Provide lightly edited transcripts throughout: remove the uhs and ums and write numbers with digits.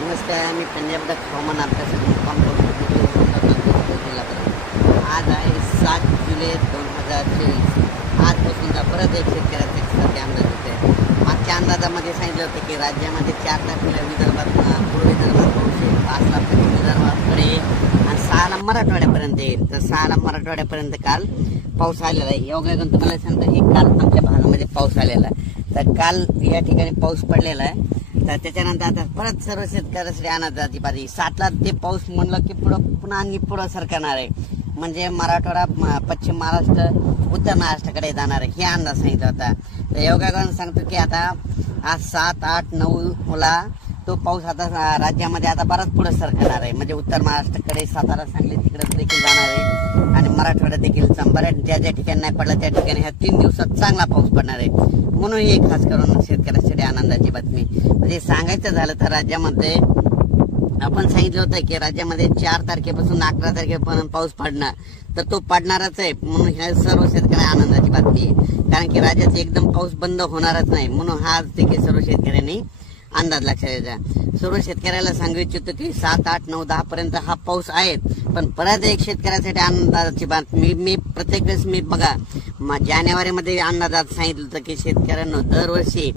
नमस्कार, मी पंजाब हवामान अभ्यासक आज आहे 7 जुलै 2024. आजपासूनचा परत एक शेतकऱ्याचा अंदाज होते. मागच्या अंदाजामध्ये सांगितलं होतं की राज्यामध्ये 4 तारखेला विदर्भात पूर्व विदर्भात पाऊस येईल, 5 तारखेला विदर्भाकडे येईल आणि 6ला मराठवाड्यापर्यंत येईल. तर 6ला मराठवाड्यापर्यंत काल पाऊस आलेला आहे. योगायोगाने तुम्हाला सांगतो की काल आमच्या भागामध्ये पाऊस आलेला आहे. तर काल या ठिकाणी पाऊस पडलेला आहे. तर त्याच्यानंतर आता परत सर्व शेतकऱ्यासाठी अनाजाची बारी 7ला ते पाऊस म्हणलं की पुढं सरकणार आहे. म्हणजे मराठवाडा, पश्चिम महाराष्ट्र, उत्तर महाराष्ट्राकडे जाणार आहे हे अंदाज सांगितला होता. तर योगायोगाने सांगतो की आता आज 7, 8, 9ला तो पाऊस आता राज्यामध्ये आता बराच पुढे सरकणार आहे. म्हणजे उत्तर महाराष्ट्राकडे, सातारा, सांगली तिकडे देखील जाणार आहे आणि मराठवाड्यात देखील बऱ्याच ज्या ठिकाणी नाही पडला त्या ठिकाणी ह्या 3 दिवसात चांगला पाऊस पडणार आहे. म्हणून ही खास करून शेतकऱ्यांसाठी आनंदाची बातमी. म्हणजे सांगायचं झालं तर राज्यामध्ये आपण सांगितलं होतं की राज्यामध्ये 4 तारखेपासून 11 तारखेपर्यंत पाऊस पडणार, तर तो पडणारच आहे. म्हणून ह्या सर्व शेतकऱ्यांना आनंदाची बातमी आहे. कारण की राज्यात एकदम पाऊस बंद होणारच नाही. म्हणून हा देखील सर्व शेतकऱ्यांनी अंदाज लक्षात द्यायचा. सर्व शेतकऱ्याला सांगू इच्छितो की 7, 8, 9, 10 पर्यंत हा पाऊस आहे. पण परत एक शेतकऱ्यासाठी अंदाजाची बातमी मी प्रत्येक वेळेस बघा जानेवारीमध्ये अंदाजात सांगितलं होतं की शेतकऱ्यांना दरवर्षी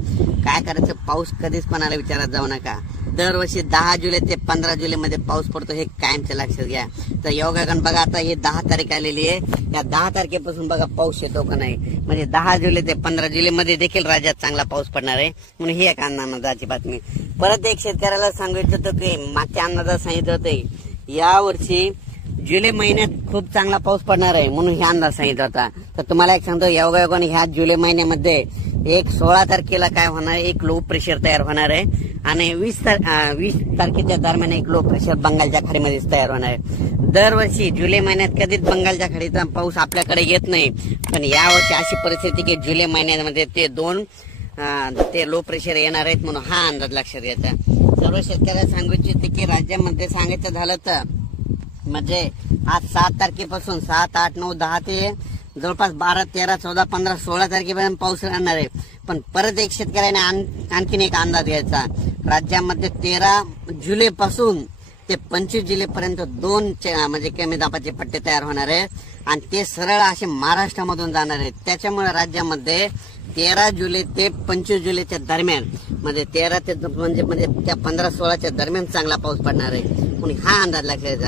काय करायचं, पाऊस कधीच कोणाला विचारात जाऊ नका. दरवर्षी 10 जुलै ते 15 जुलैमध्ये पाऊस पडतो हे कायमच्या लक्षात घ्या. तर योगायोगाने बघा आता हे 10 तारीख आलेली आहे. या 10 तारखेपासून बघा पाऊस येतो का नाही. म्हणजे 10 जुलै ते 15 जुलैमध्ये देखील राज्यात चांगला पाऊस पडणार आहे. म्हणून ही एक अंदाजाची बातमी. परत एक शेतकऱ्याला सांगू इच्छितो की मागच्या अंदाजात सांगितलं होतं यावर्षी जुलै महिन्यात खूप चांगला पाऊस पडणार आहे. म्हणून हे अंदाज सांगितला होता. तर तुम्हाला एक सांगतो योगायोगाने ह्या जुलै महिन्यामध्ये 16 तारखेला काय होणार आहे, एक लो प्रेशर तयार होणार आहे आणि 20 तारखेच्या दरम्यान एक लो प्रेशर बंगालच्या खाडीमध्ये तयार होणार आहे. दरवर्षी जुलै महिन्यात कधीच बंगालच्या खाडीचा पाऊस आपल्याकडे येत नाही. पण यावर्षी अशी परिस्थिती की जुलै महिन्यामध्ये ते लो प्रेशर येणार आहेत. म्हणून हा अंदाज लक्षात घ्यायचा. सर्व शेतकऱ्यांना सांगू इच्छिते की राज्यामध्ये सांगायचं झालं तर म्हणजे आज 7 तारखेपासून 7, 8, 9, 10 ते जवळपास 12, 13, 14, 15, 16 तारखेपर्यंत पाऊस राहणार आहे. पण परत एक शेतकऱ्याने आणखीन एक अंदाज घ्यायचा. राज्यामध्ये 13 जुलैपासून ते 25 जुलैपर्यंत 2 म्हणजे कमी दाबाचे पट्टे तयार होणार आहेत आणि ते सरळ असे महाराष्ट्रामधून जाणार आहेत. त्याच्यामुळे राज्यामध्ये 13 जुलै ते 25 जुलैच्या दरम्यान म्हणजे 13 ते म्हणजे त्या 15-16च्या दरम्यान चांगला पाऊस पडणार आहे. म्हणून हा अंदाज लक्षात घ्यायचा.